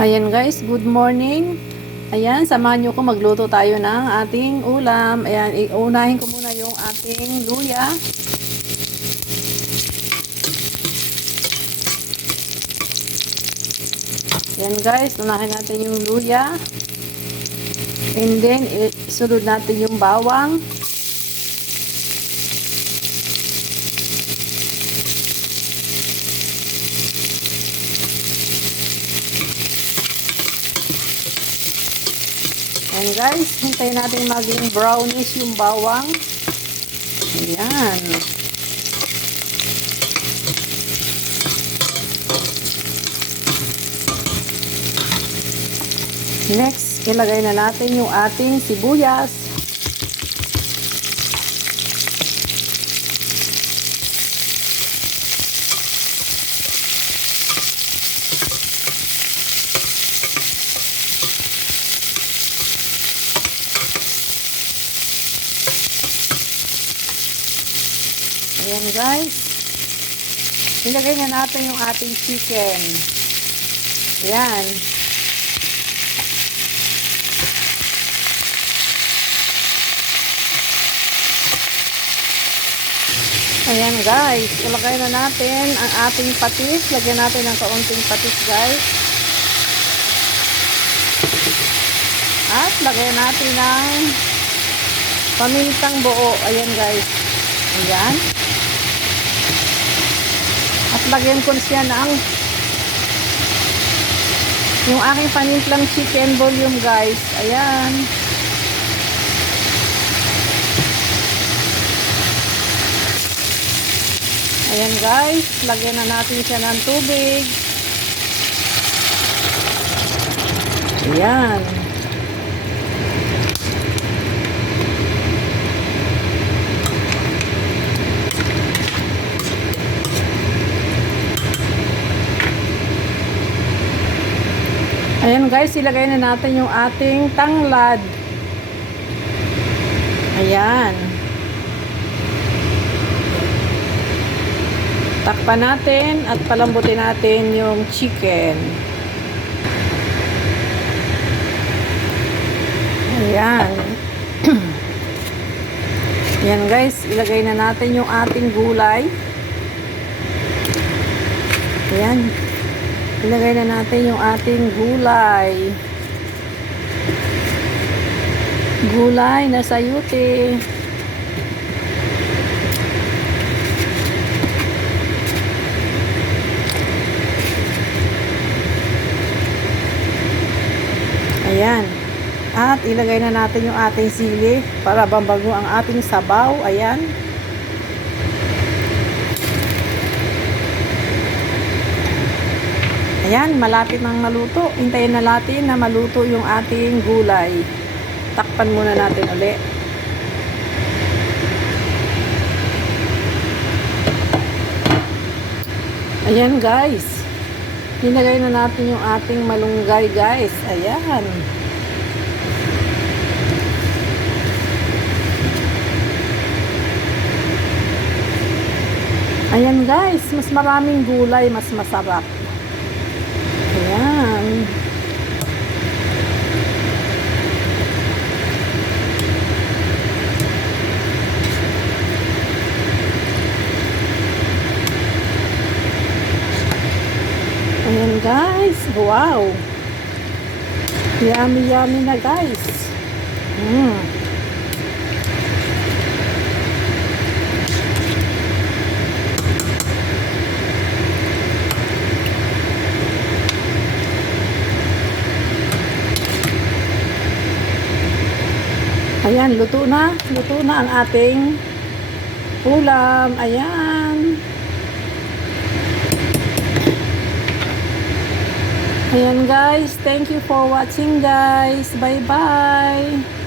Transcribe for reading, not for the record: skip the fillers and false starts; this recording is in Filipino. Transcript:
Ayan guys, good morning. Ayan, samahan nyo ko magluto tayo ng ating ulam. Ayan, iunahin ko muna yung ating luya. Ayan guys, unahin natin yung luya. And then, isunod natin yung bawang. Ayan guys, hintayin natin maging brownish yung bawang. Ayan. Next, ilagay na natin yung ating sibuyas. Ayan guys. Ilagay na natin yung ating chicken. Ayan. Ayan guys. Ilagay na natin ang ating patis. Lagyan natin ng kaunting patis guys. At lagyan natin ng pamintang buo. Ayan guys. Ayan. At lagyan ko siya ng yung aking panimplang chicken volume guys. Ayan. Ayan guys. Lagyan na natin siya ng tubig. Ayan. Ayan guys, ilagay na natin yung ating tanglad. Ayan. Takpan natin at palambutin natin yung chicken. Ayan. Ayan guys, ilagay na natin yung ating gulay. Ayan. Ilagay na natin yung ating gulay. Gulay na sayote. Ayan. At ilagay na natin yung ating sili para bambago ang ating sabaw. Ayan. Ayan, malapit nang maluto. Hintayin na natin na maluto yung ating gulay. Takpan muna natin ulit. Ayan guys. Hinagay na natin yung ating malunggay guys. Ayan. Ayan guys, mas maraming gulay, mas masarap. Ayan. Ayan guys. Wow. Yummy yummy na guys. Ayan, luto na. Luto na ang ating ulam. Ayan. Ayan guys. Thank you for watching guys. Bye-bye.